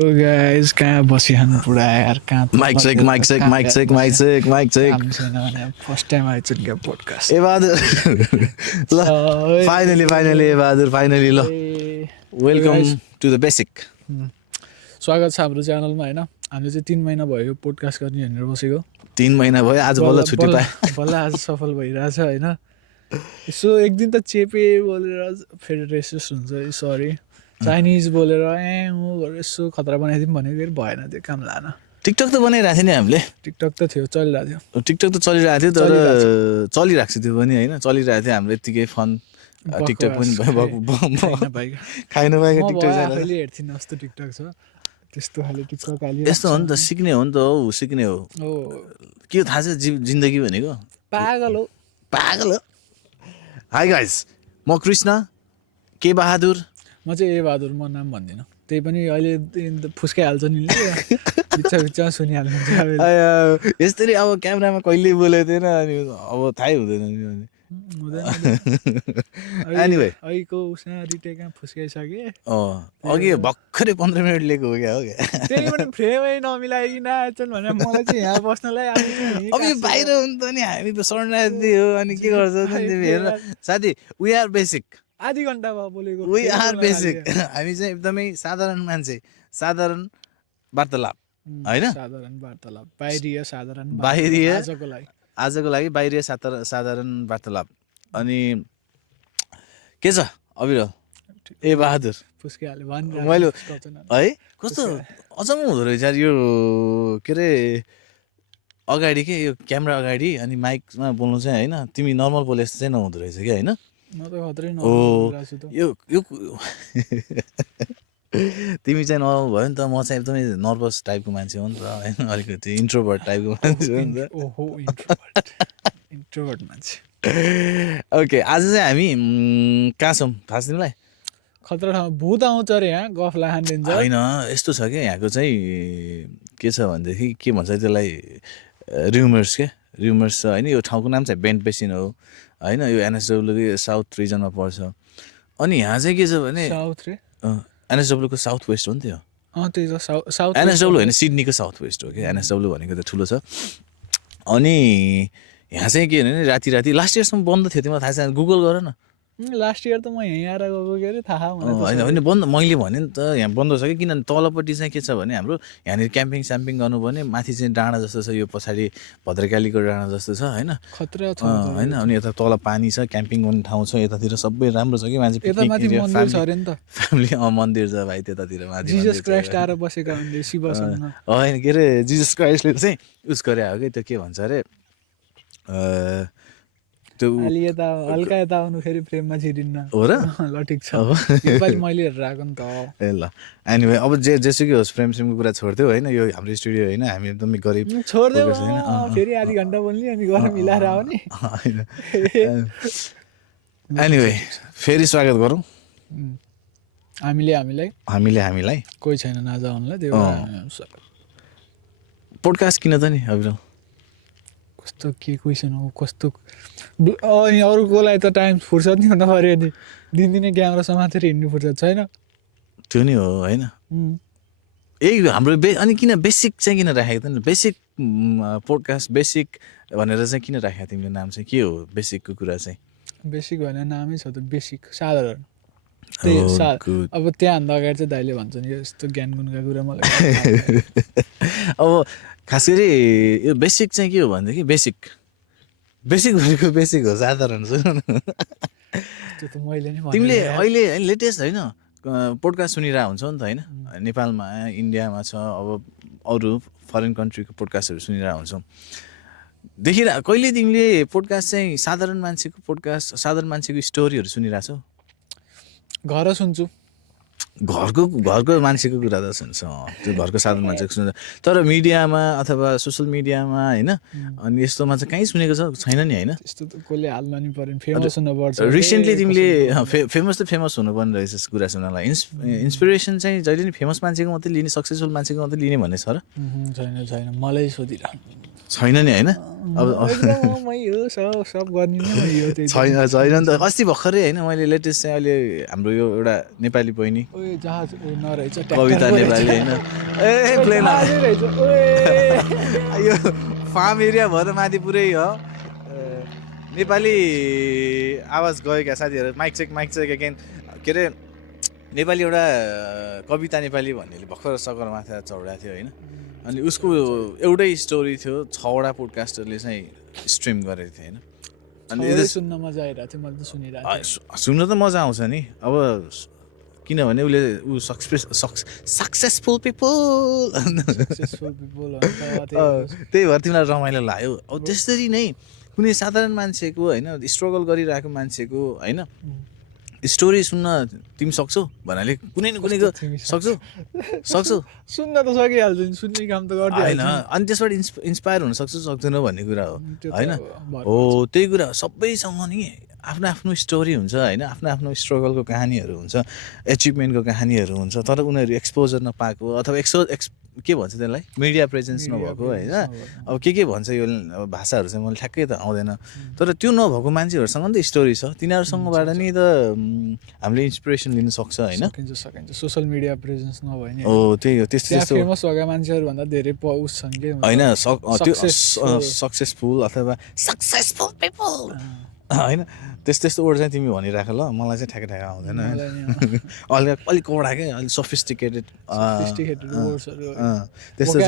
Guys कहाँ बसिहाल्नु पुरा यार कहाँ माइक चेक फर्स्ट टाइम आइछु क्या पोडकास्ट ए बहादुर ल फाइनली ए बहादुर फाइनली ल वेलकम टु द बेसिक स्वागत छ हाम्रो च्यानलमा हैन हामीले चाहिँ 3 महिना भयो पोडकास्ट गर्ने भनेर बसेको 3 महिना भयो आज बल्ल छुट्टी पाए बल्ल आज सफल भइरहेछ हैन यसो एक दिन त चेपे बोलेर फेरि रेसिस्ट हुन्छ सरी चाइनिज बोलेर यसो खतरा बनाइदिउँ भनेको फेरि भएन त्यो काम लान टिकटक त बनाइरहेको थियो नि हामीले टिकटक त थियो चलिरहेको थियो टिकटक त चलिरहेको थियो तर चलिरहेको छ त्यो पनि हैन चलिरहेको थियो हाम्रो यतिकै फन टिकटक पनि खाइन पाएको टिकटक चाहिँ अहिले हेर्थिन जस्तो टिकटक छ त्यस्तो खाले टिकटक हाली यस्तो हो नि त सिक्ने हो नि त हौ सिक्ने हो के थाहा छ जिन्दगी भनेको पागल हो हाई गाइस म कृष्ण के बहादुर म चाहिँ ए बहादुर म नाम भन्दिनँ त्यही पनि अहिले फुस्काइहाल्छ नि बिच्चा सुनिहाल्नुहुन्छ यस्तरी अब क्यामेरामा कहिले बोलेको थिएन अनि अब थाहै हुँदैन एनिवे अहिलेको उसमा रिटे कहाँ फुस्काइसके अघि भर्खरै 15 मिनट लिएको हो क्या त्यही पनि फ्रेमै नमिलाइकन आएछन् भने मलाई चाहिँ यहाँ बस्नलाई अब यो बाहिर हुन् त नि हामी त शरणार्थी हो अनि के गर्छ हेर साथी वी आर बेसिक आधी घन्टा भयो बोलेको वी आर बेसिक हामी चाहिँ एकदमै साधारण मान्छे साधारण वार्तालाप हैन साधारण वार्तालाप बाहिरीय साधारण बाहिरीय आजको लागि बाहिरीय साधारण वार्तालाप अनि के छ अबिर ए बहादुर फुस्किहाल्यो मैले है कस्तो अचम्म हुँदो रहेछ यार यो के रे अगाडि के यो क्यामेरा अगाडि अनि माइकमा बोल्नु चाहिँ हैन तिमी नर्मल बोले जस्तो चाहिँ नहुँदो रहेछ क्या हैन म त खतरै नर्मल यो तिमी चाहिँ नर्मल भयो नि त म चाहिँ एकदमै नर्भस टाइपको मान्छे हो नि त हैन अलिकति इन्ट्रोभर्ट टाइपको मान्छे हो नि त ओहो इन्ट्रोभर्ट मान्छे ओके आज चाहिँ हामी कहाँ छौँ थाहा छ तिमीलाई खतरा ठाउँ भूत आउँछ अरे यहाँ गफ लाखान दिन्छ होइन यस्तो छ क्या यहाँको चाहिँ के छ भनेदेखि के भन्छ त्यसलाई र्युमर्स क्या र्युमर्स छ होइन यो ठाउँको नाम चाहिँ बेन्ट बेसिन हो होइन यो एनएसडब्ल्यूको साउथ रिजनमा पर्छ अनि यहाँ चाहिँ के छ भने एनएसडब्ल्यूको साउथ वेस्ट हो नि त्यो एनएसडब्ल्यू होइन सिडनीको साउथ वेस्ट हो कि एनएसडब्ल्यू भनेको त ठुलो छ अनि यहाँ चाहिँ के भने राति लास्ट इयरसम्म बन्द थियो तिमीलाई थाहा छ गुगल गर न लास्ट इयर त म यहाँ आएर गएको के अरे थाहा होइन बन्द मैले भने नि त यहाँ बन्द छ कि किनभने तलपट्टि चाहिँ के छ भने हाम्रो यहाँनिर क्याम्पिङ स्याम्पिङ गर्नुपर्ने माथि चाहिँ डाँडा जस्तो छ यो पछाडि भद्रकालीको डाँडा जस्तो छ होइन खतरा छ होइन अनि यता तल पानी छ क्याम्पिङ गर्ने ठाउँ छ यतातिर सबै राम्रो छ कि मान्छे फ्यामिली मन्दिर छ भाइ त्यतातिर माथि जिजस क्राइस्ट आएर बसेका हुन्थे शिवसँग होइन के अरे जिजस क्राइस्टले चाहिँ उस गरे हो कि त्यो के भन्छ अरे हल्का यता आउनु फेरि फ्रेममा छिरिन्न हो र ल ठिक छ यसपालि मैले हेरेर आएको नि त ए ल एनिवे अब जेसुकै होस् फ्रेम सेमको कुरा छोड्थ्यौ होइन यो हाम्रो स्टुडियो होइन हामी एकदमै गरिब छोड्देऊ फेरि आधी घन्टा बोल्ने अनि गएर मिलाएर आउने एनिवे फेरि स्वागत गरौँ हामीलाई कोही छैन नाजाउनलाई त्यो पोडकास्ट किन त नि अभिराम कस्तो के क्वेसन हो कस्तो अनि अरूकोलाई त टाइम फुर्सद नि हुन पऱ्यो नि दिनदिनै क्यामेरा समातेर हिँड्नु फुर्सद छैन त्यो नि हो होइन यही हाम्रो अनि किन बेसिक चाहिँ किन राखेको त नि बेसिक पोडकास्ट बेसिक भनेर चाहिँ किन राखेको तिमीले नाम चाहिँ के हो बेसिकको कुरा चाहिँ बेसिक भनेर नामै छ त बेसिक साधारण त्यही अब त्यहाँभन्दा अगाडि चाहिँ दाइले भन्छ नि यस्तो ज्ञान गुणका कुरा मलाई अब खास गरी यो बेसिक चाहिँ के हो भनेदेखि बेसिक भनेको बेसिक हो साधारण त्यो त मैले नि तिमीले अहिले लेटेस्ट होइन पोडकास्ट सुनिरहेको हुन्छौ नि त होइन नेपालमा इन्डियामा छ अब अरू फरेन कन्ट्रीको पोडकास्टहरू सुनिरहेको हुन्छौ कहिले तिमीले पोडकास्ट चाहिँ साधारण मान्छेको स्टोरीहरू सुनिरहेछौ घर सुन्छु घरको मान्छेको कुरा त सुन्छ त्यो घरको साधारण मान्छेको सुन्छ तर मिडियामा अथवा सोसियल मिडियामा होइन अनि यस्तोमा चाहिँ कहीँ सुनेको छैन नि होइन यस्तो त कसले हाल्न नि पर्यो फेमस हुनुपर्छ रिसेन्टली तिमीले फेमस हुनुपर्ने रहेछ कुरा सुन्नलाई इन्सपिरेसन चाहिँ जहिले नि फेमस मान्छेको मात्रै लिने सक्सेसफुल मान्छेको मात्रै लिने भन्ने छ र छैन मलाई सोधिरहनु छैन नि होइन एकदम मै हो सब गर्ने नै मै हो त्यही छैन नि त अस्ति भर्खरै होइन मैले लेटेस्ट चाहिँ अहिले हाम्रो यो एउटा नेपाली बहिनी ओए जहाज नरहेछ कविता नेपाली होइन ए प्लेन रहेछ ओए यो फार्म एरिया भएर माथि पुरै हो नेपाली आवाज गयो क्या साथीहरू माइक चेक एगेन के अरे नेपाली एउटा कविता नेपाली भन्नेले भर्खर सगरमाथा चढाएको थियो होइन अनि उसको एउटै स्टोरी थियो 6वटा पोडकास्टरले चाहिँ स्ट्रिम गरेको थियो होइन अनि सुन्न मजा आइरहेको थियो मैले त सुनिरहेको सुन्न त मजा आउँछ नि अब किनभने उसले सक्सेसफुल पिपल त्यही भएर तिमीलाई रमाइलो लाग्यो अब त्यसरी नै कुनै साधारण मान्छेको होइन स्ट्रगल गरिरहेको मान्छेको होइन स्टोरी सुन्न तिमी सक्छौ भन्नाले कुनै न कुनैको सक्छौ सुन्न त सकिहाल्छु नि सुन्ने काम त गर्दैन होइन अनि त्यसबाट इन्सपायर हुन सक्दैनौ भन्ने कुरा हो होइन हो त्यही कुरा सबैसँग नि आफ्नो आफ्नो स्टोरी हुन्छ होइन आफ्नो आफ्नो स्ट्रगलको कहानीहरू हुन्छ एचिभमेन्टको कहानीहरू हुन्छ तर उनीहरू एक्सपोजर नपाएको अथवा के भन्छ त्यसलाई मिडिया प्रेजेन्स नभएको होइन अब के भन्छ यो भाषाहरू चाहिँ मलाई ठ्याक्कै त आउँदैन तर त्यो नभएको मान्छेहरूसँग नि त स्टोरी छ तिनीहरूसँगबाट नि त हामीले इन्सपिरेसन लिन सक्छ होइन सकिन्छ सोसियल मिडिया प्रेजेन्स नभए नि हो त्यही हो त्यस्तो फेमस भएका मान्छेहरूभन्दा धेरै उस छन् कि होइन त्यो सक्सेसफुल अथवा सक्सेसफुल पिपल होइन त्यस्तो वर्ड चाहिँ तिमी भनिराख ल मलाई चाहिँ ठ्याक्कै आउँदैन अलिक कडा क्या अलिक सोफिस्टिकेटेड त्यस्तो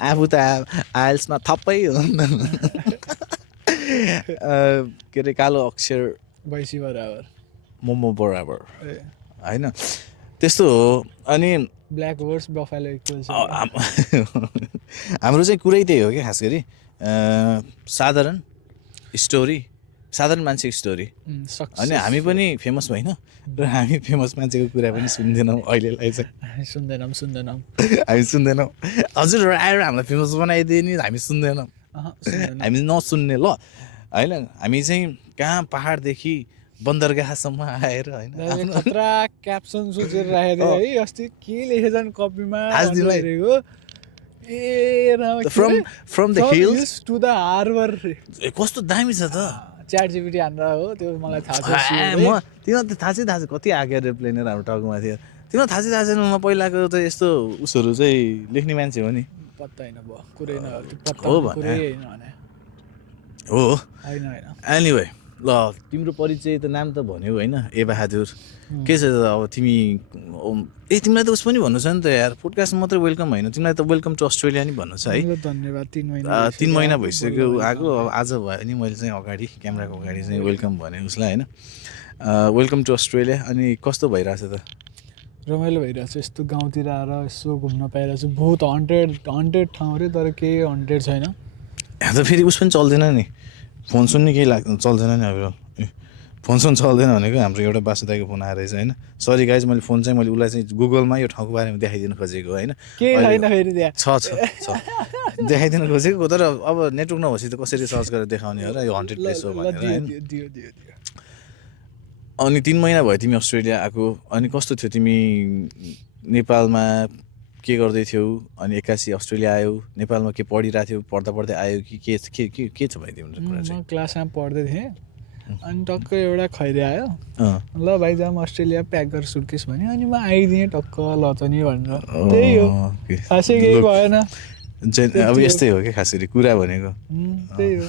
आफू त आइल्समा थप्पै के अरे कालो अक्षर भैँसी बराबर मोमो बराबर होइन त्यस्तो हो अनि ब्ल्याक होर्स बफेलो इक्वल्स हाम्रो चाहिँ कुरै त्यही हो क्या खास गरी साधारण मान्छेको स्टोरी अनि हामी पनि फेमस भएन र हामी फेमस मान्छेको कुरा पनि सुन्दैनौँ अहिलेलाई चाहिँ सुन्दैनौँ हामी सुन्दैनौँ हजुर आएर हामीलाई फेमस बनाइदिए नि हामी सुन्दैनौँ हामी नसुन्ने ल होइन हामी चाहिँ कहाँ पहाडदेखि बन्दरगाहसम्म आएर होइन खतरा क्याप्सन सोचेर राखेको है अस्ति के लेखेछन् कपीमा from the hills to the harbor कस्तो दामी छ त च्याट जिपिटी हानेर हो त्यो मलाई थाहा छ तिमीलाई त थाहा छ कति आगे एरोप्लेनर हाम्रो टाउकोमा थियो तिमीलाई थाहा छैन म पहिलाको त यस्तो उसहरू चाहिँ लेख्ने मान्छे हो नि पत्ता होइन भयो कुरै हो एनिवे ल तिम्रो परिचय त नाम त भन्यौ होइन ए बहादुर के छ त अब तिमीलाई त उस पनि भन्नु छ नि त यार पोडकास्ट मात्रै वेलकम होइन तिमीलाई त वेलकम टु अस्ट्रेलिया नि भन्नु छ है धन्यवाद 3 महिना भइसक्यो आएको आज भयो नि मैले चाहिँ अगाडि क्यामेराको अगाडि चाहिँ वेलकम भने उसलाई होइन वेलकम टु अस्ट्रेलिया अनि कस्तो भइरहेछ त रमाइलो भइरहेछ यस्तो गाउँतिर आएर यसो घुम्न पाइरहेको छु बहुत हन्ड्रेड ठाउँ अरे तर केही हन्ड्रेड छैन यहाँ त फेरि उस पनि चल्दैन नि फोन सुन्ने केही चल्दैन नि अब फोन चल्दैन भनेको हाम्रो एउटा बासुदाईको फोन आएर रहेछ होइन सरी गाइज मैले फोन चाहिँ मैले उसलाई चाहिँ गुगलमा यो ठाउँको बारेमा देखाइदिनु खोजेको होइन छ देखाइदिनु खोजेको तर अब नेटवर्क नभएपछि त कसरी सर्च गरेर देखाउने हो र यो 100 प्लेस हो भनेर होइन अनि 3 महिना भयो तिमी अस्ट्रेलिया आएको अनि कस्तो थियो तिमी नेपालमा के गर्दै थियौ अनि 81 अस्ट्रेलिया आयो नेपालमा के पढिरहेको थियो पढ्दै आयो कि के छ भाइ तिम्रो कुरा चाहिँ म क्लासमा पढ्दै थिएँ अनि टक्क एउटा खैरे आयो ल भाइ जाम अस्ट्रेलिया प्याक गरेर सुटकेस भन्यो अनि म आइदिएँ टक्क ल त नि भनेर त्यही हो खासै केही भएन अब यस्तै हो क्या खास गरी कुरा भनेको त्यही हो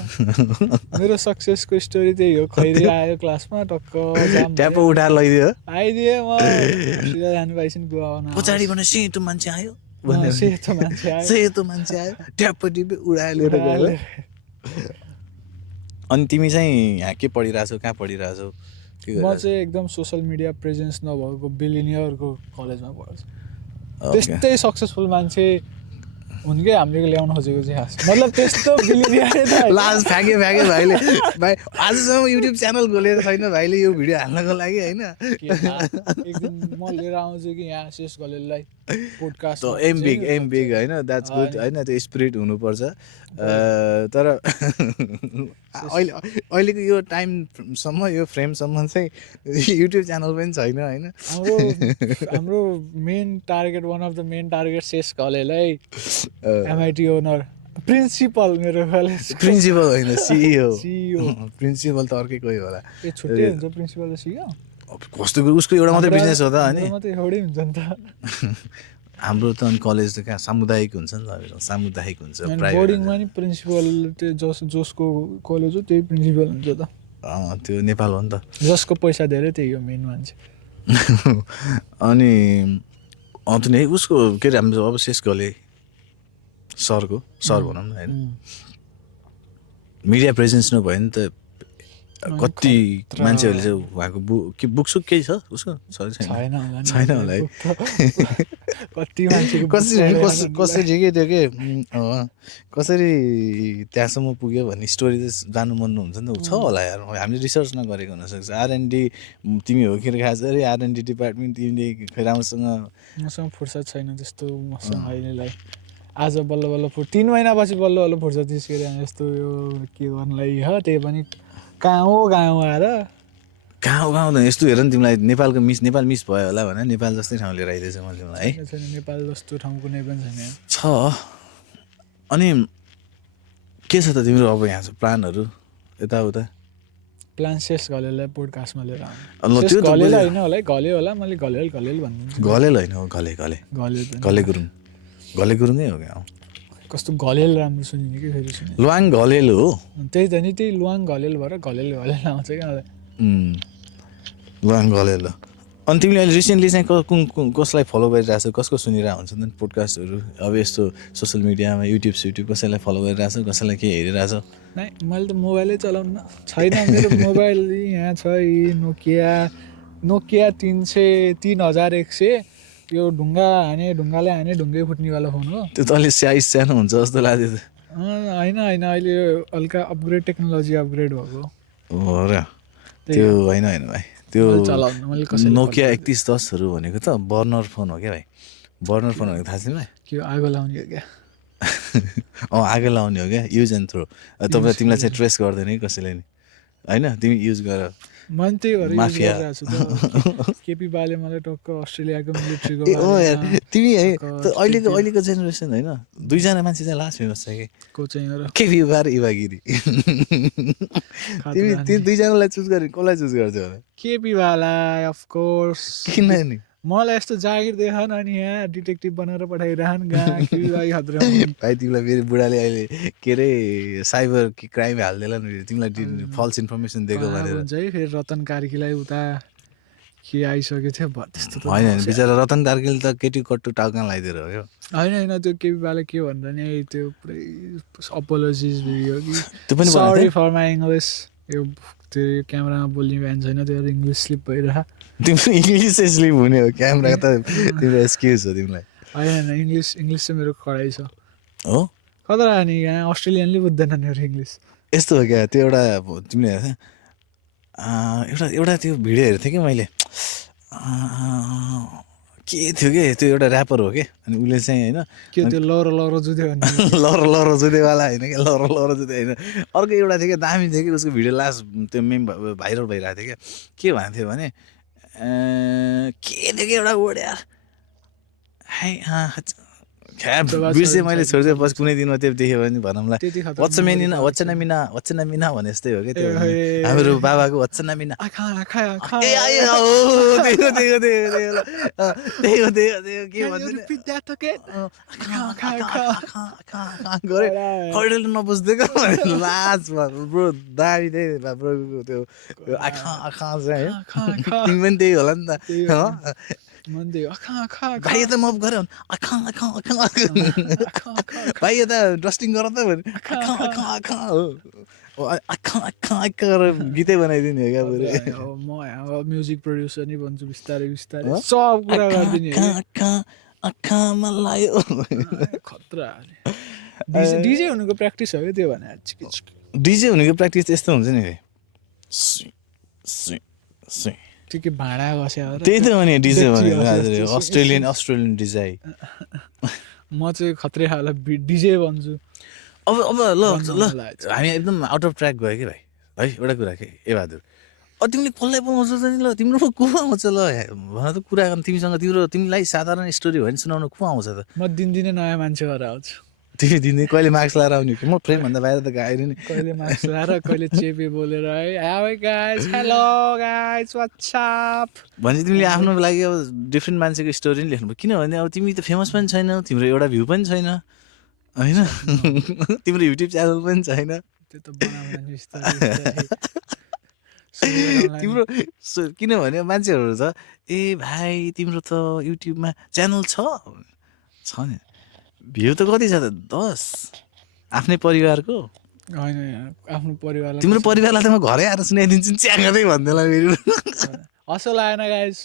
मेरो सक्सेसको स्टोरी त्यही हो खैरे आयो क्लासमा टक्क ट्याप उठाएर लैदियो आइदिएँ म अस्ट्रेलिया जानु पाइसिन गोवामा पछाडिबाट सेतो मान्छे आयो सेतो मान्छे आयो ट्याप टिपे उडाएर लिएर गयो अनि तिमी चाहिँ यहाँ के पढिरहेछौ कहाँ पढिरहेछौ म चाहिँ एकदम सोसियल मिडिया प्रेजेन्स नभएको बिलिनियरको कलेजमा पढ्छु त्यस्तै सक्सेसफुल मान्छे हुन्कै हामीले ल्याउन खोजेको चाहिँ खास मतलब त्यस्तो बिलिनियर लाज फ्याँके भाइले भाइ आजसम्म युट्युब च्यानल खोलेर छैन भाइले यो भिडियो हाल्नको लागि होइन एक दिन म लिएर आउँछु कि यहाँ शेष गलेललाई पोडकास्ट एम बिग होइन द्याट्स गुड होइन त्यो स्पिरिट हुनुपर्छ तर अहिलेको यो टाइमसम्म यो फ्रेमसम्म चाहिँ युट्युब च्यानल पनि छैन होइन हाम्रो main target one of the main target शेष गलेलै MIT ओनर प्रिन्सिपल मेरो कलेज प्रिन्सिपल होइन सिइओ CEO प्रिन्सिपल त अर्कै कोही होला ए छुट्टै हुन्छ प्रिन्सिपल र CEO कस्तो उसको एउटा मात्रै बिजनेस हो त अनि मात्रै एउटै हुन्छ नि त हाम्रो त अनि कलेज त कहाँ सामुदायिक हुन्छ नि त सामुदायिक हुन्छ बोर्डिङमा नि प्रिन्सिपल त्यो जसको कलेज हो त्यही प्रिन्सिपल हुन्छ त त्यो नेपाल हो नि त जसको पैसा धेरै त्यही हो मेन मान्छे अनि अन्त नि उसको के अरे हाम्रो अब शेष गले सरको सर भनौँ न होइन मिडिया प्रेजेन्स नभयो भने त कति मान्छेहरूले चाहिँ उहाँको बुकसुक केही छ उसको छैन होला है कति मान्छेको कसरी के त्यो के कसरी त्यहाँसम्म पुग्यो भन्ने स्टोरी चाहिँ जानु मन हुन्छ नि त छ होला यार हामीले रिसर्च नगरेको हुनसक्छ R&D तिमी हो कि खास अरे R&D डिपार्टमेन्ट तिमीले खै राम्रोसँग मसँग फुर्सद छैन त्यस्तो मसँग अहिलेलाई आज बल्ल बल्ल 3 महिनापछि बल्ल बल्ल फुर्सद निस्केर यस्तो यो के गर्नलाई ह त्यही पनि गाउँ आएर गाउँ त यस्तो हेर नि तिमीलाई नेपाल मिस भयो होला भने नेपाल जस्तै ठाउँ लिएर आइदिएछ मैले तिमीलाई है नेपाल जस्तो ठाउँ कुनै पनि छैन छ अनि के छ त तिम्रो अब यहाँ प्लानहरू यताउता प्लान शेष घलेलाई पोडकास्टमा लिएर आउनु घलेल होइन होला घले होला मैले घलेल भनिदिन्छु घलेल होइन हो घले गुरुङै हो क्या कस्तो घलेल राम्रो सुनिने कि फेरि सुने लुवाङ घलेल हो त्यही त नि त्यही लुवाङ घलेल भएर घलेल आउँछ क्या लुवाङ घलेल अनि तिमीले अहिले रिसेन्टली चाहिँ कसलाई फलो गरिरहेको छौ कसको सुनिरहेको हुन्छ नि पोडकास्टहरू अब यस्तो सोसियल मिडियामा युट्युब कसैलाई फलो गरिरहेको छौ कसैलाई के हेरिरहेको छौ नै मैले त मोबाइलै चलाउनु छैन मेरो मोबाइल यहाँ छ नोकिया 300100 यो ढुङ्गाले हाने ढुङ्गै फुट्नेवाला फोन हो त्यो त अलि साइज सानो हुन्छ जस्तो लाग्यो होइन अहिले हल्का टेक्नोलोजी अपग्रेड भएको हो र त्यो होइन भाइ त्यो नोकिया 3110हरू भनेको त बर्नर फोन हो क्या भाइ बर्नर फोन भनेको थाहा छैन के आगो लाउने हो क्या आगो लाउने हो क्या युज एन्ड थ्रो तिमीलाई चाहिँ ट्रेस गर्दैन है कसैले नि होइन तिमी युज गर मन त्यही भएर माफिया केपी बाले मलाई टक्क अस्ट्रेलियाको मिलिट्रीको तिमी है अहिलेको जेनेरेसन होइन दुईजना मान्छे चाहिँ लास्ट फेमस छ कि को चाहिँ केपी बार इवागिरी तिमी दुईजनालाई चुज गरे कसलाई चुज गर्छौ होला केपी बाला अफ कोर्स किन नि मलाई यस्तो जागिर देखान अनि यहाँ डिटेक्टिभ बनाएर पठाइरहन् भाइ तिमीलाई फेरि बुढाले अहिले के अरे साइबर क्राइम हालिदिएला नि तिमीलाई फल्स इन्फर्मेसन दिएको भनेर हुन्छ है फेरि रतन कार्कीलाई उता के आइसकेको थियो त्यस्तो त होइन बिचरा रतन कार्कीले त केटी कट्टु टाउका लगाइदिएर हो क्या होइन त्यो केपी बाले के भन्दा नि त्यो पुरै अपोलोजिज भिडियो कि सरी फर माई इङ्ग्लिस यो त्यो क्यामेरामा बोल्ने बिहान छैन त्यो इङ्ग्लिस स्लिप भइरह तिम्रो इङ्ग्लिसै स्लिप हुने हो क्यामेरा त तिम्रो एक्सक्युज हो तिमीलाई होइन इङ्ग्लिस चाहिँ मेरो खडाइ छ हो खतरा नि यहाँ अस्ट्रेलियनले बुझ्दैनन् मेरो इङ्ग्लिस यस्तो हो क्या त्यो एउटा तिमीले एउटा त्यो भिडियो हेर्थेँ कि मैले के थियो कि त्यो एउटा ऱ्यापर हो कि अनि उसले चाहिँ होइन के त्यो लरो जुधे लरो जुधेवाला होइन कि लरो जुधे होइन अर्को एउटा थियो क्या दामी थियो कि उसको भिडियो लास्ट त्यो मेम भाइरल भइरहेको थियो क्या के भएको थियो भने के थियो कि एउटा वर्ड यार बिर्सेँ मैले छोडिदिएँ पछि कुनै दिनमा त्यो देख्यो भने भनौँला वचना मिना भने जस्तै हो क्या त्यो हाम्रो बाबाको वचना मिना खैडले नबुझ्दिएको लाजमा ब्रो दामी त्यही ब्रोको त्यो आँखा चाहिँ तिमी पनि त्यही होला नि त भाइ त मफ गऱ्यो भाइ यता डस्टिङ गर त गीतै बनाइदिने हो क्या म म्युजिक प्रड्युसर नै भन्छु बिस्तारै सब कुरा गरिदिने खतरा डिजे हुनुको प्र्याक्टिस हो क्या त्यो भने डिजे हुनुको प्र्याक्टिस यस्तो हुन्छ नि त्यो के भाँडा घस्या त्यही त हो नि डिजे भनेको अस्ट्रेलियन डिजे म चाहिँ खत्रै खाला डिजे भन्छु अब ल हामी एकदम आउट अफ ट्र्याक गयो कि भाइ है एउटा कुरा के ए बहादुर तिमीले कसलाई बोलाउँछौ त नि ल तिम्रो को आउँछ ल भन त कुरा गर्नु तिमीसँग तिमीलाई साधारण स्टोरी भयो भने सुनाउनु को आउँछ त म दिनदिनै नयाँ मान्छे भएर आउँछु तिमी दिने कहिले मार्क्स लाएर आउने कि म फ्रेन्डभन्दा बाहिर त गएर नि कहिले मार्क्स लाएर कहिले चेपे बोलेर है hi guys hello guys what's up भनेपछि तिमीले आफ्नो लागि अब डिफ्रेन्ट मान्छेको स्टोरी नि लेख्नु किनभने अब तिमी त फेमस पनि छैन तिम्रो एउटा भ्यू पनि छैन होइन तिम्रो युट्युब च्यानल पनि छैन त्यो त बनाउनु स्टोरी तिम्रो किनभने मान्छेहरू त ए भाइ तिम्रो त युट्युबमा च्यानल छ नि भ्यू त कति छ त 10 आफ्नै परिवारको होइन आफ्नो परिवारलाई तिम्रो परिवारलाई त म घरै आएर सुनाइदिन्छु नि च्याङ्गदै भन्दैला मेरो हँसो लागेन गाइज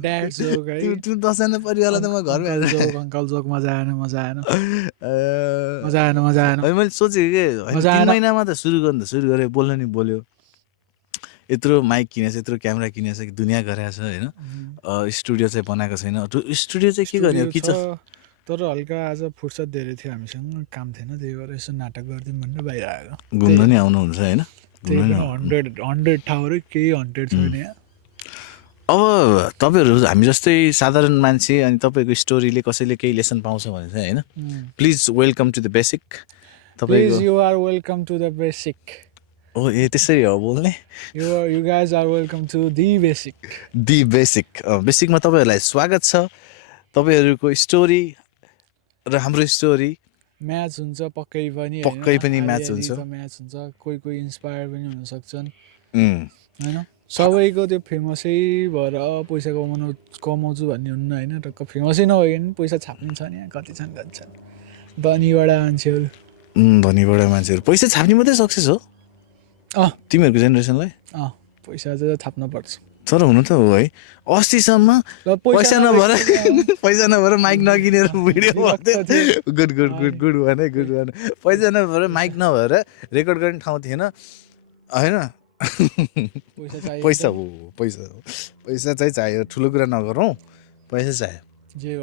ड्याड जोक है तिम्रो 10जना परिवारलाई त म घरमै आएर जोक अङ्कल जोक मजा आएन मैले सोचेँ कि 3 महिनामा त सुरु गरेँ बोल्न नि बोल्यो यत्रो माइक किनेछ यत्रो क्यामेरा किनेछ कि दुनियाँ गरेको छ होइन स्टुडियो चाहिँ बनाएको छैन स्टुडियो चाहिँ के गर्ने हो कि तर हल्का आज फुर्सद धेरै थियो हामीसँग काम थिएन त्यही भएर यसो नाटक गरिदिउँ भनेर बाहिर आएको घुम्न नि आउनुहुन्छ होइन त्यही 100 ठाउँहरू केही 100 छैन यहाँ अब तपाईँहरू हामी जस्तै साधारण मान्छे अनि तपाईँको स्टोरीले कसैले केही लेसन पाउँछ भने चाहिँ होइन please welcome to the basic please you are welcome to the basic ओ ए त्यसरी हो बोल्ने you guys are welcome to the basic बेसिकमा तपाईँहरूलाई स्वागत छ तपाईँहरूको स्टोरी र हाम्रो स्टोरी म्याच हुन्छ पक्कै पनि म्याच हुन्छ कोही इन्सपायर पनि हुन सक्छन् होइन सबैको त्यो फेमसै भएर पैसा कमाउँछु भन्ने हुन्न होइन टक्क फेमसै नभइकन पैसा छाप्ने छ नि कति छन् धनीबाट मान्छेहरू पैसा छाप्ने मात्रै सक्सेस हो तिमीहरूको जेनेरेसनलाई पैसा चाहिँ थाप्न पर्छ तर हुनु त हो है अस्तिसम्म पैसा नभएर माइक नकिनेर भिडियो गुड भने पैसा नभएर माइक नभएर रेकर्ड गर्ने ठाउँ थिएन होइन पैसा चाहिँ चाहियो ठुलो कुरा नगरौँ पैसा चाहियो जे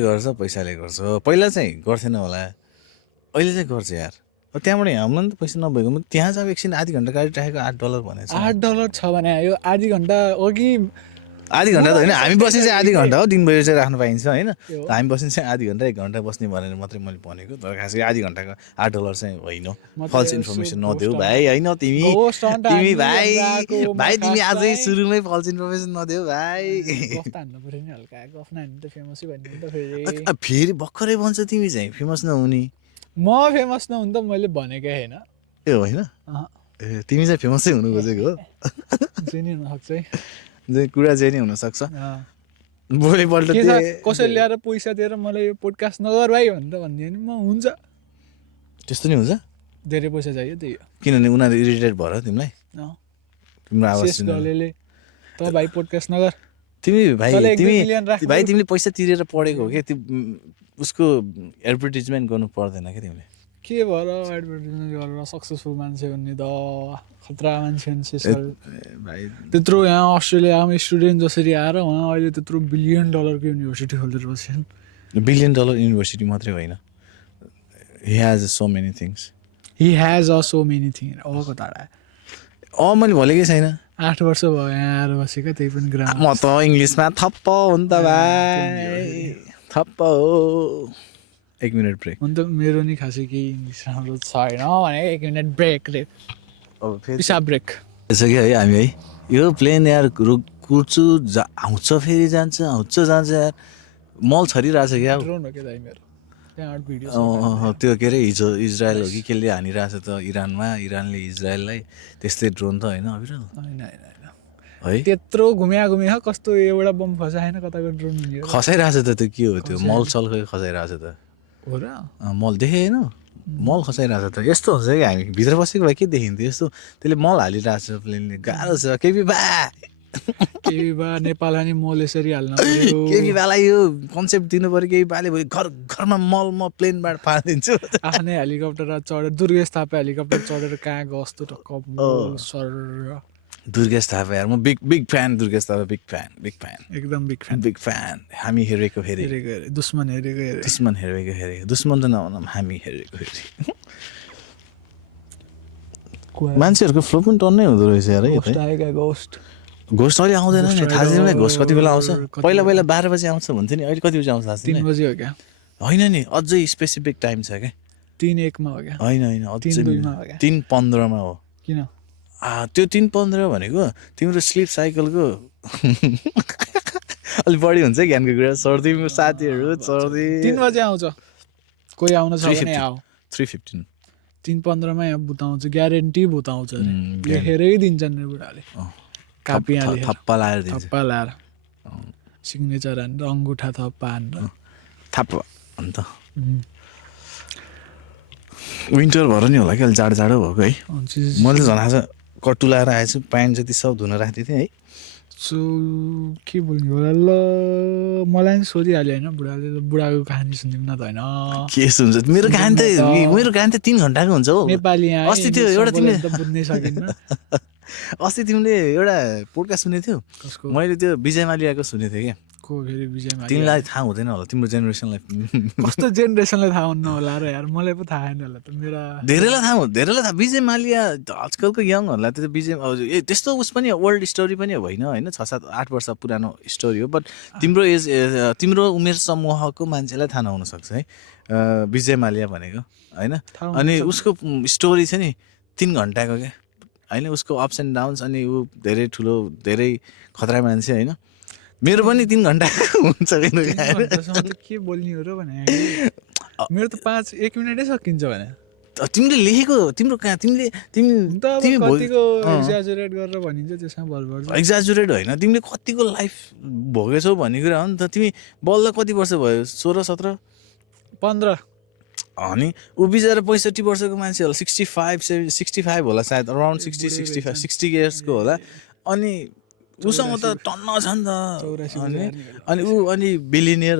गर्छ पैसाले गर्छ पहिला चाहिँ गर्थेन होला अहिले चाहिँ गर्छ यार त्यहाँबाट हामीलाई नि त पैसा नभएको म त्यहाँ चाहिँ एकछिन आधी घन्टा गाडी राखेको $8 भनेको $8 छ भने यो आधी घन्टा अघि आधी घन्टा त होइन हामी बस्ने चाहिँ आधी घन्टा हो दिनभरि चाहिँ राख्नु पाइन्छ होइन हामी बस्ने चाहिँ आधी घन्टा 1 घन्टा बस्ने भनेर मात्रै मैले भनेको तर खासै आधी घन्टाको $8 चाहिँ होइन फल्स इन्फर्मेसन नदेऊ भाइ होइन तिमी भाइ तिमी आजै सुरुमै फल्स इन्फर्मेसन नदेऊ भाइ फेरि भर्खरै भन्छ तिमी चाहिँ फेमस नहुने म फेमस नहुनु त मैले भनेकै होइन ए होइन ए तिमी चाहिँ फेमसै हुनु खोजेको हो जेनी हुनसक्छ जे कुरा जेनी हुनसक्छ भोलिपल्ट कसैले ल्याएर पैसा दिएर मलाई यो पोडकास्ट नगर भाइ भनेर भनिदियो नि म हुन्छ त्यस्तो नि हुन्छ धेरै पैसा चाहियो त्यही हो किनभने उनीहरू इरिटेट भएर तिमीलाई तिम्रो आवाज त भाइ पोडकास्ट नगर भाइ तिमीले पैसा तिरेर पढेको हो क्या त्यो उसको एडभर्टिजमेन्ट गर्नु पर्दैन क्या तिमीले के भएर एडभर्टिजमेन्ट गरेर सक्सेसफुल मान्छे भन्ने त खतरा मान्छे भाइ त्यत्रो यहाँ अस्ट्रेलियामा स्टुडेन्ट जसरी आएर उहाँ अहिले त्यत्रो $1 बिलियन युनिभर्सिटी खोलेर बस्छन् $1 बिलियन युनिभर्सिटी मात्रै होइन he has so many things मैले भनेकै छैन 8 वर्ष भयो यहाँ आएर बसेको त्यही पनि ग्राम म त इङ्ग्लिसमा थप्प हो नि त भाइ थप्प हो 1 मिनट ब्रेक हुन त मेरो नि खासै केही इङ्ग्लिस राम्रो छैन भने 1 मिनट ब्रेक रे अब फेरि पिसाब ब्रेक त्यसो कि है हामी है यो प्लेन यार कुर्छु आउँछ फेरि जान्छ यार मल छरिरहेछ क्या ड्रोन हो के दाइ मेरो त्यहाँ भिडियो त्यो के अरे हिजो इजरायल हो कि केले हानिरहेछ त इरानले इजरायललाई त्यस्तै ड्रोन त होइन अभिरल है त्यत्रो घुम्या कस्तो एउटा बम खसाएन कताको ड्रोन खसाइरहेछ त त्यो के हो त्यो मल सल खसाइरहेछ त हो र मल देखेँ होइन मल खसाइरहेछ त यस्तो हुन्छ कि हामी भित्र बसेको भए के देखिन्थ्यो यस्तो त्यसले मल हालिरहेछ प्लेनले गाह्रो छ केही बा नेपालमा नि मल यसरी हाल्न केही बालाई यो कन्सेप्ट दिनु पर्यो केही बाले घरमा मल म प्लेनबाट फालिदिन्छु आफ्नै हेलिकप्टर चढेर दुर्गेश थापा हेलिकप्टर चढेर कहाँ गस्तो टक्क सर दुर्गेश थापा यार म big fan Durgesh Thapa big fan एकदम बिग फ्यान हामी हेरेको दुश्मन हेरेको दुश्मन त नभनौँ हामी हेरेको मान्छेहरूको फ्लो पनि टन्नै हुँदो रहेछ यार घोस्ट अहिले आउँदैन नि थाहा छैन घोस्ट कति बेला आउँछ पहिला 12 बजी आउँछ भन्थ्यो नि अहिले कति बजी आउँछ 3 बजी हो क्या होइन नि अझै स्पेसिफिक टाइम छ क्या 3:01 मा हो क्या होइन होइन अझै 3:02 मा हो क्या 3:15 मा हो किन त्यो 3:15 भनेको तिम्रो स्लिप साइकलको अलिक बढी हुन्छ ज्ञानको कुरा सर्दी साथीहरू सर्दी 3 बजे आउँछ कोही आउन छ भने आऊ 3:15 3:15 मा यहाँ भुताउँछ ग्यारेन्टी भुताउँछ अरे लेखेरै दिन्छन् रे बुढाले कापिया लेखेर थप्पा लाएर दिन्छ थप्पा लाएर सिग्नेचर हानेर अङ्गुठा थप्पा हानेर थाप अन्त विन्टर भएर नि होला कि अलि जाडो जाडो भएको है मैले झन् आज कट्टु लाएर आएछु प्यान्ट जति सब धुन राख्दै थिएँ है सो के बोल्ने होला ल मलाई नि सोधिहाल्यो होइन बुढाले बुढाको कहानी सुनिदिउँ न त होइन के सुन्छ मेरो कहानी त 3 घन्टाको हुन्छ हो नेपाली यहाँ अस्ति त्यो एउटा तिमीले बुझ्नै सकिन्न अस्ति तिमीले एउटा पोडकास्ट सुनेको थियौ कसको मैले त्यो विजय मालियाको सुनेको थिएँ क्या को फेरि विजयमा तिमीलाई थाहा हुँदैन होला तिम्रो जेनेरेसनलाई कस्तो जेनेरेसनलाई थाहा हुन्न होला र यार मलाई पो थाहा छैन होला त मेरो धेरैलाई थाहा विजय मालिया आजकलको यङहरूलाई त विजय त्यस्तो उस पनि ओल्ड स्टोरी पनि होइन होइन 6-7-8 वर्ष पुरानो स्टोरी हो बट तिम्रो एज तिम्रो उमेर समूहको मान्छेलाई थाहा नहुनसक्छ है विजय मालिया भनेको होइन अनि उसको स्टोरी छ नि 3 घन्टाको क्या होइन उसको अप्स एन्ड डाउन्स अनि ऊ धेरै ठुलो धेरै खतरा मान्छे होइन मेरो पनि 3 घन्टाको हुन्छ के बोल्ने हो र भने मेरो त 1 मिनटै सकिन्छ भने तिमीले लेखेको तिम्रो कहाँ तिमी कतिको एक्जाजुरेट गरेर भनिन्छ त्यसमा भर पर्छ एक्जाजुरेट होइन तिमीले कतिको लाइफ भोगेछौ भन्ने कुरा हो नि त तिमी बल्ल कति वर्ष भयो 16-17 15 अनि ऊ बिचरा 65 वर्षको मान्छे होला 65 होला सायद अराउन्ड 60 इयर्सको होला अनि उसँग त टन्न छ नि त अनि ऊ अनि बिलिनियर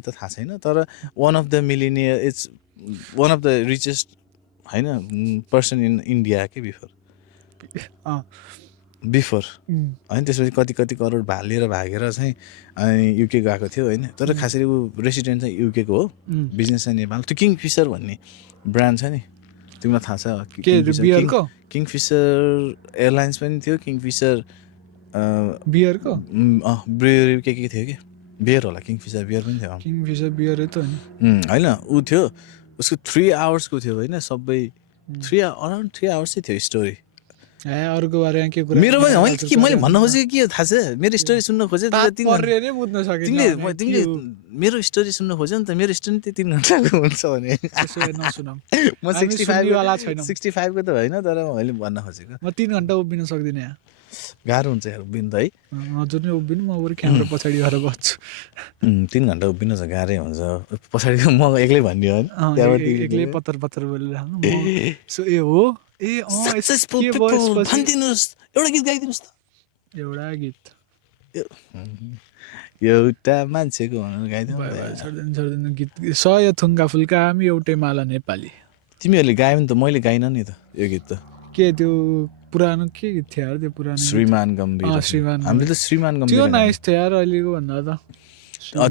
त थाहा छैन तर one of the millionaire it's one of the richest होइन पर्सन इन इन्डिया के बिफोर होइन त्यसपछि कति करोड लिएर भागेर चाहिँ अनि युके गएको थियो होइन तर खासरी ऊ रेसिडेन्ट चाहिँ युकेको हो बिजनेस चाहिँ नेपाल त्यो किङ फिसर भन्ने ब्रान्ड छ नि तिमीलाई थाहा छ किङफिसर एयरलाइन्स पनि थियो किङफिसर बियरको ब्रुअरी के थियो कि बियर होला किङफिसर बियर पनि थियो किङफिसर बियरै त होइन ऊ थियो उसको 3 आवर्सको थियो होइन सबै अराउन्ड 3 आवर्स चाहिँ थियो स्टोरी अरूको बारेमा के कुरा मेरो पनि होइन के मैले भन्न खोजेको के थाहा छ मेरो स्टोरी सुन्न खोजेँ तिमीले मेरो स्टोरी सुन्न खोज्यो नि त मेरो स्टोरी 3 घन्टाको हुन्छ भने म 65 को त होइन तर मैले भन्न खोजेको म 3 घन्टा उभिन सक्दिनँ यहाँ गाह्रो हुन्छ यार उभिनु त है हजुर नै उभिनु म अरू क्यामेरा पछाडि गएर बस्छु 3 घन्टा उभिनु चाहिँ गाह्रै हुन्छ पछाडि म एक्लै भन्ने हो एक्लै पत्तर बोलिरहेको सो ए हो भनिदिनुहोस् एउटा गीत गाइदिनुहोस् त एउटा गीत एउटा मान्छेको गाइदिनु गीत सय थुङ्गा फुल्का हामी एउटै माला नेपाली तिमीहरूले गायो नि त मैले गाइन नि त यो गीत त के त्यो पुरानो के गीत थियो यार त्यो पुरानो श्रीमान गम्भीर हामीले त श्रीमान गम्भीर त्यो नाइस थियो यार अहिलेको भन्दा त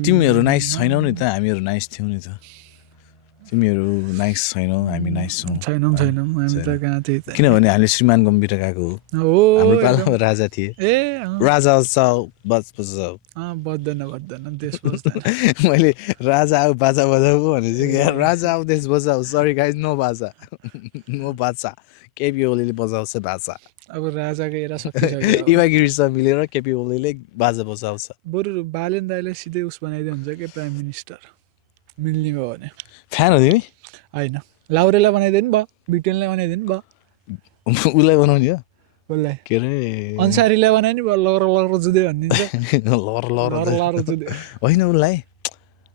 तिमीहरू नाइस छैनौ नि त हामीहरू नाइस थियौ नि त तिमीहरू नाइस छैनौ हामी नाइस छैनौँ हामी त कहाँ थिए त किनभने हामीले श्रीमान गम्भीर गएको हो हाम्रो पालामा राजा थिए राजा बज्दैन देश बज्दैन मैले राजा आऊ बाजा बजाऊ भने चाहिँ राजा आऊ देश बजाऊ सरी गाइज नो बाजा केपी ओलीले बजाउँछ बाजा अब राजाको एरा सकिसक्यो इवा गिरीसँग मिलेर केपी ओलीले बाजा बजाउँछ बरु बालेन दाइले सिधै उस बनाइदियो हुन्छ कि प्राइम मिनिस्टर मिल्ने भयो भने फ्यान हो तिमी होइन लाउरेलाई बनाइदिनु भयो बिटेनलाई बनाइदिनु भयो उसलाई बनाउने हो उसलाई के अरे अन्सारीलाई बनाइदिनु भयो लर जुदे भनिदिन्छ लर जुदे होइन उसलाई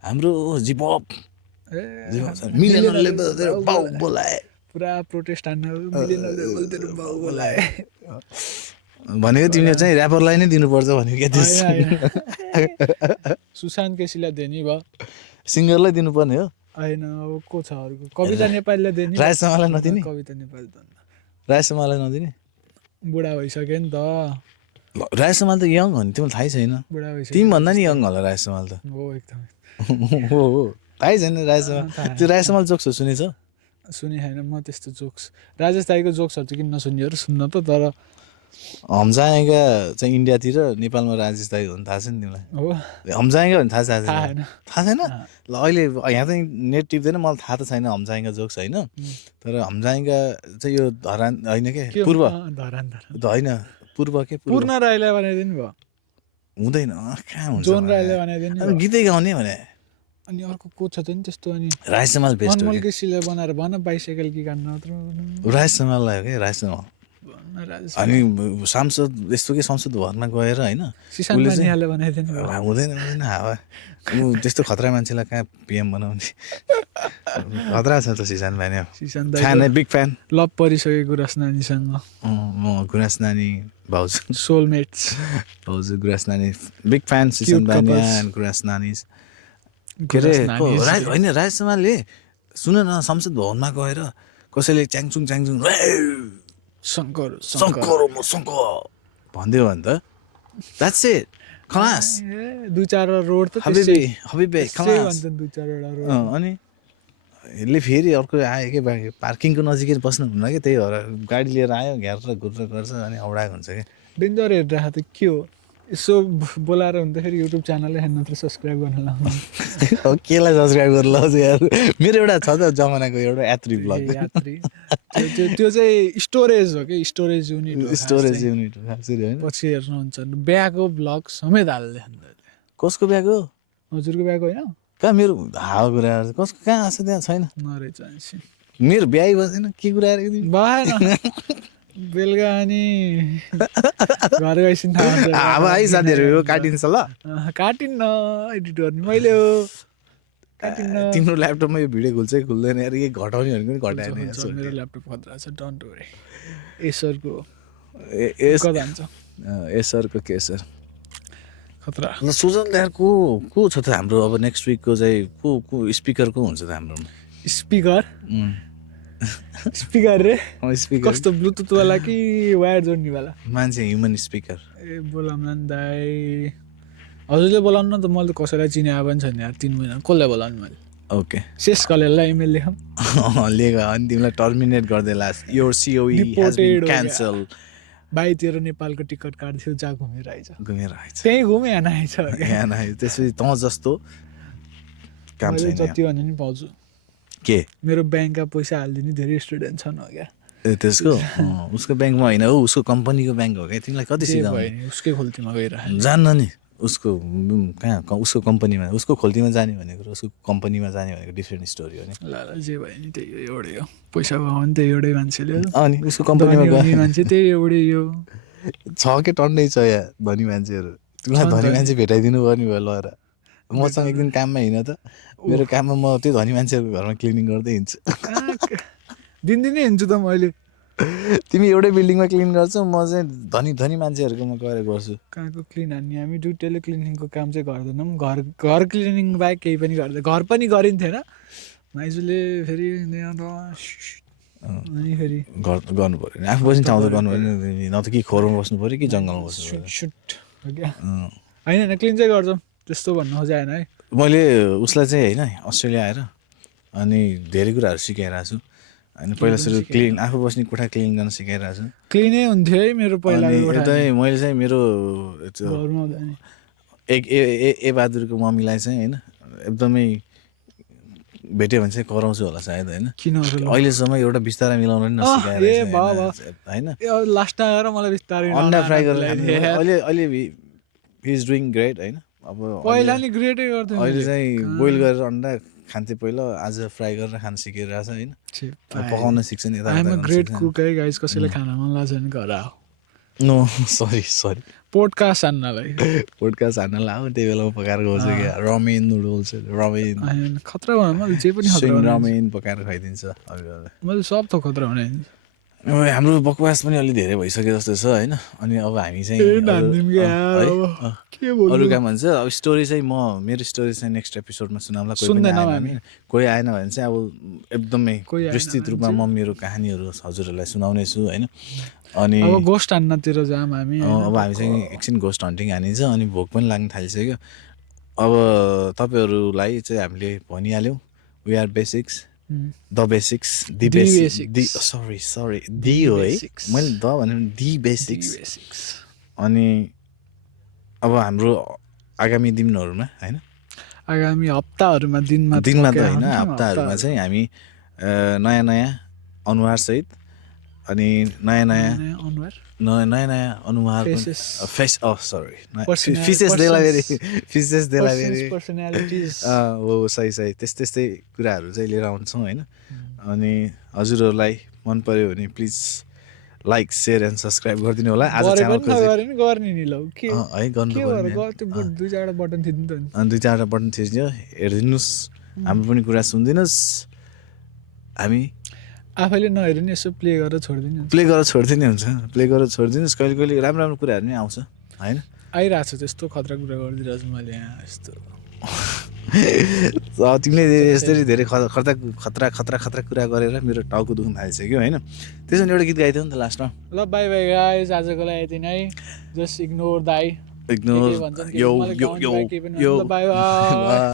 हाम्रो जिपअप मिलेनरले बाउ बोलाए पुरा प्रोटेस्ट हान्न मिलेनरले बाउ बोलाए भनेको तिमीले चाहिँ ऱ्यापरलाई नै दिनुपर्छ भनेको क्या सुशान्त केसीलाई दिने भयो सिङ्गरलाई दिनुपर्ने हो होइन अब को छ अरूको कविता नेपालीलाई दिने रायशर्मालाई नदिने कविता नेपाली रायशर्मालाई नदिने बुढा भइसक्यो नि त रायशर्मा त यङ हो नि तिमीलाई थाहै छैन बुढा भइसक्यो तिमी भन्दा नि यङ होला रायशर्मा त हो एकदमै हो थाहै छैन रायशर्मा त्यो रायशर्मा जोक्स सुनेछ सुने छैन म त्यस्तो जोक्स राजेश दाईको जोक्सहरू चाहिँ किन नसुन्नेहरू सुन्न त तर हमजाएगा चाहिँ इन्डियातिर नेपालमा राजेश दाई हुनु थाहा छ नि तिमीलाई हो हमजाएगा भन्ने थाहा छ थाहा छैन थाहा छैन ल अहिले यहाँ चाहिँ नेट टिप्दैन मलाई थाहा त छैन हमजाएगा जोक्स होइन तर हमजाएगा चाहिँ यो धरान होइन के पूर्व धरान होइन पूर्व के पूर्ण राईलाई बनाइदिनु भयो हुँदैन कहाँ हुन्छ जोन राईलाई बनाइदिनु अनि गीतै गाउने भने अनि अर्को को छ त नि त्यस्तो अनि राज समाल बेस्ट हो अनमोल केसीलाई बनाएर भन बाइसाइकल कि गाड्नु मात्र राज समाललाई हो कि राज समाल अनि सांसद यस्तो कि संसद भवनमा गएर होइन बनाइदिनु हुँदैन हावा त्यस्तो खतरा मान्छेलाई कहाँ पिएम बनाउने खतरा छ त सिसान भाइ फ्यान बिग फ्यान लभ परिसक्यो गुराँस नानीसँग म गुराँस नानी भाउजू सोलमेट्स भाउजू गुराँस नानी बिग फ्यान सिसान भाइ गुराँस नानी के अरे होइन राज समालले सुन न संसद भवनमा गएर कसैले च्याङचुङ शङ्कर भनिदियो भने त द्याट्स इट खलास दुई चारवटा रोड त हबिबे खलास दुई चारवटा रोड अनि यसले फेरि अर्को आयो कि पार्किङको नजिकै बस्नु हुन्न कि त्यही भएर गाडी लिएर आयो घेरेर घुरेर गर्छ अनि औडाएको हुन्छ कि डेन्जर हेरिरहेको त के हो यसो बोलाएर हुँदाखेरि युट्युब च्यानलले हेर्नु मात्र सब्सक्राइब गर्न लाउनु केलाई सब्सक्राइब गरेर लाउँछु यार मेरो एउटा छ त जमानाको एउटा यात्री ब्लग त्यो चाहिँ स्टोरेज हो कि स्टोरेज युनिट होइन पछि हेर्नुहुन्छ बिहाको ब्लग समेत हाल्दै कसको बिहाको हजुरको बिहाको होइन कहाँ मेरो हावा कुरा कसको कहाँ छ त्यहाँ छैन नरहेछ मेरो बिहाइ बसेन के कुरा भएन बेलुका अनि घर गएपछि थाहा अब है साथीहरू काटिन्छ ल काटिन्न एडिट गर्ने मैले हो काटिन्न तिम्रो ल्यापटपमा यो भिडियो खुल्छ कि खुल्दैन यार के घटाउने भनेको पनि घटाएन मेरो ल्यापटप खतरा छ डोन्ट वरी एसरको एसरको केसर खतरा ल सुजन यार को छ त हाम्रो अब नेक्स्ट विकको चाहिँ को स्पिकर को हुन्छ त हाम्रो स्पिकर रे कस्तो ब्लुटुथ वाला कि वायर जोड्नेवाला मान्छे ह्युमन स्पिकर ए बोलाउन नि दाइ हजुरले बोलाउनु न त मैले त कसैलाई चिने पनि छैन यार 3 महिना कसलाई बोलाउनु मैले ओके शेष कलेललाई इमेल लेखौँ लेख अनि तिमीलाई टर्मिनेट गरिदिएला your CEO has been cancel भाइ तेरो नेपालको टिकट काट्थ्यो जा घुमेर आइज त्यही घुमे यहाँ आइछ त्यसपछि तँ जस्तो काम छैन जति भने नि पाउँछु के मेरो ब्याङ्कका पैसा हालिदिने धेरै स्टुडेन्ट छन् हो क्या त्यसको उसको ब्याङ्कमा होइन हो उसको कम्पनीको ब्याङ्क हो क्या तिमीलाई कति सिकाउने उसकै खोल्तीमा गएर जान्न नि उसको कहाँ उसको कम्पनीमा उसको खोल्तीमा जाने भनेको उसको कम्पनीमा जाने भनेको डिफ्रेन्ट स्टोरी हो नि ल जे भयो नि त्यही एउटै हो पैसा भयो भने त्यही एउटै मान्छेले अनि उसको कम्पनीमा गयो मान्छे त्यही एउटै यो छ के टन्नै छ यहाँ धनी मान्छेहरू तिमीलाई धनी मान्छे भेटाइदिनु पर्ने भयो ल र मसँग एक दिन काममा हिँड त मेरो काममा म त्यो धनी मान्छेहरूको घरमा क्लिनिङ गर्दै हिँड्छु दिनदिनै हिँड्छु त मैले तिमी एउटै बिल्डिङमा क्लिन गर्छौ म चाहिँ धनी मान्छेहरूकोमा गएर गर्छु कहाँको क्लिन हान्ने हामी दुइटैले क्लिनिङको काम चाहिँ गर्दैनौँ घर क्लिनिङ बाहेक केही पनि गर्दैन घर पनि गरिन्थेन माइजूले फेरि अनि फेरि गर्नु पऱ्यो नि आफू बस्ने ठाउँ त गर्नु पऱ्यो न त कि खोरमा बस्नु पऱ्यो कि जङ्गलमा बस्नु पऱ्यो होइन क्लिन चाहिँ गर्छौँ त्यस्तो भन्नु खोजेन है मैले उसलाई चाहिँ होइन अस्ट्रेलिया आएर अनि धेरै कुराहरू सिकाइरहेको छु होइन पहिला सुरु क्लिन आफू बस्ने कोठा क्लिन गर्न सिकाइरहेको छु क्लिनै हुन्थ्यो है मेरो पहिला एकदमै मैले चाहिँ मेरो ए बहादुरको मम्मीलाई चाहिँ होइन एकदमै भेट्यो भने चाहिँ कराउँछु होला सायद होइन किन अहिलेसम्म एउटा बिस्तारै मिलाउन पनि नसिकाएर होइन लास्टमा आएर मलाई बिस्तारै अन्डा फ्राई गरेर अहिले हि इज डुइङ ग्रेट होइन अब पहिला नि ग्रेटै गर्थ्यो अहिले चाहिँ बोइल गरेर अन्डा खान्थे पहिला आज फ्राई गरेर खान सिकिरहेछ होइन पकाउन सिक्छ नि ग्रेट कुक है गाइस कसैले खाना मन लाग्छ भने घर आऊ नो सरी पोडकास्ट हान्नलाई हान्नलाई आऊ त्यही बेला पकाएर गाउँछ क्या रमेन नुडल्स रमेन खतरा भयो मैले जे पनि रमेन पकाएर खाइदिन्छ मैले सब त खतरा हुने हाम्रो बकवास पनि अलि धेरै भइसक्यो जस्तो छ होइन अनि अब हामी चाहिँ अरू काम भन्छ अब स्टोरी चाहिँ मेरो स्टोरी चाहिँ नेक्स्ट एपिसोडमा सुनाउँला कोही आएन भने चाहिँ अब एकदमै विस्तृत रूपमा म मेरो कहानीहरू हजुरहरूलाई सुनाउने छु होइन अनि गोस्ट हान्नतिर जाम हामी अब हामी चाहिँ एकछिन गोस्ट हन्टिङ हानिन्छ अनि भोक पनि लाग्न थालिसक्यो अब तपाईँहरूलाई चाहिँ हामीले भनिहाल्यौँ we are basics the basics the The basics the Basics. Sorry the हो है Basics. मैले द भने दि The बेसिक्स Basics. अनि अब हाम्रो आगामी दिनहरूमा होइन आगामी हप्ताहरूमा दिनमा दिनमा त क्या होइन हुन्छौँ, हप्ताहरूमा चाहिँ हामी नयाँ नयाँ अनुहारसहित अनि नयाँ नयाँ नयाँ अनुहार नयाँ नयाँ अनुहार Faces. Face sorry Personal- faces देलाबेरी persons. फिसेस देलाबेरी पर्सनालिटिज हो सही सही त्यस्तै कुराहरू चाहिँ लिएर आउँछौँ होइन अनि हजुरहरूलाई मन पर्यो भने please like share and subscribe गरिदिनु होला आज गरे च्यानलको पनि नगरे नि गर्ने नि लौ के है गर्नु के पर्यो भएर नि गर त्यो दुई चारवटा बटन थिच्नु त नि अनि दुई चारवटा बटन थिच्दियो हेरिदिनुहोस् हाम्रो पनि कुरा सुनिदिनुहोस् हामी आफैले नहेरे नि यसो प्ले गरेर छोडिदिनु हुन्छ प्ले गरेर छोडिदिने हुन्छ प्ले गरेर छोडिदिनुहोस् कहिले कहिले राम्रो राम्रो कुराहरू नै आउँछ होइन आइरहेको छ त्यस्तो खतरा कुरा गरिदिरहेको छु मैले यहाँ यस्तो तिमीले यसरी धेरै खतरा खतरा खतरा खतरा कुरा गरेर मेरो टाउको दुख्न थालिसक्यो होइन त्यसो भने एउटा गीत गाइदियो नि त लास्टमा ल बाई बाई गाइज आजको लागि यति नै जस्ट इग्नोर दाई इग्नोर भन्छन् यो मलाई यो गाउनु यो बाई केही पनि यो ल बाई बाई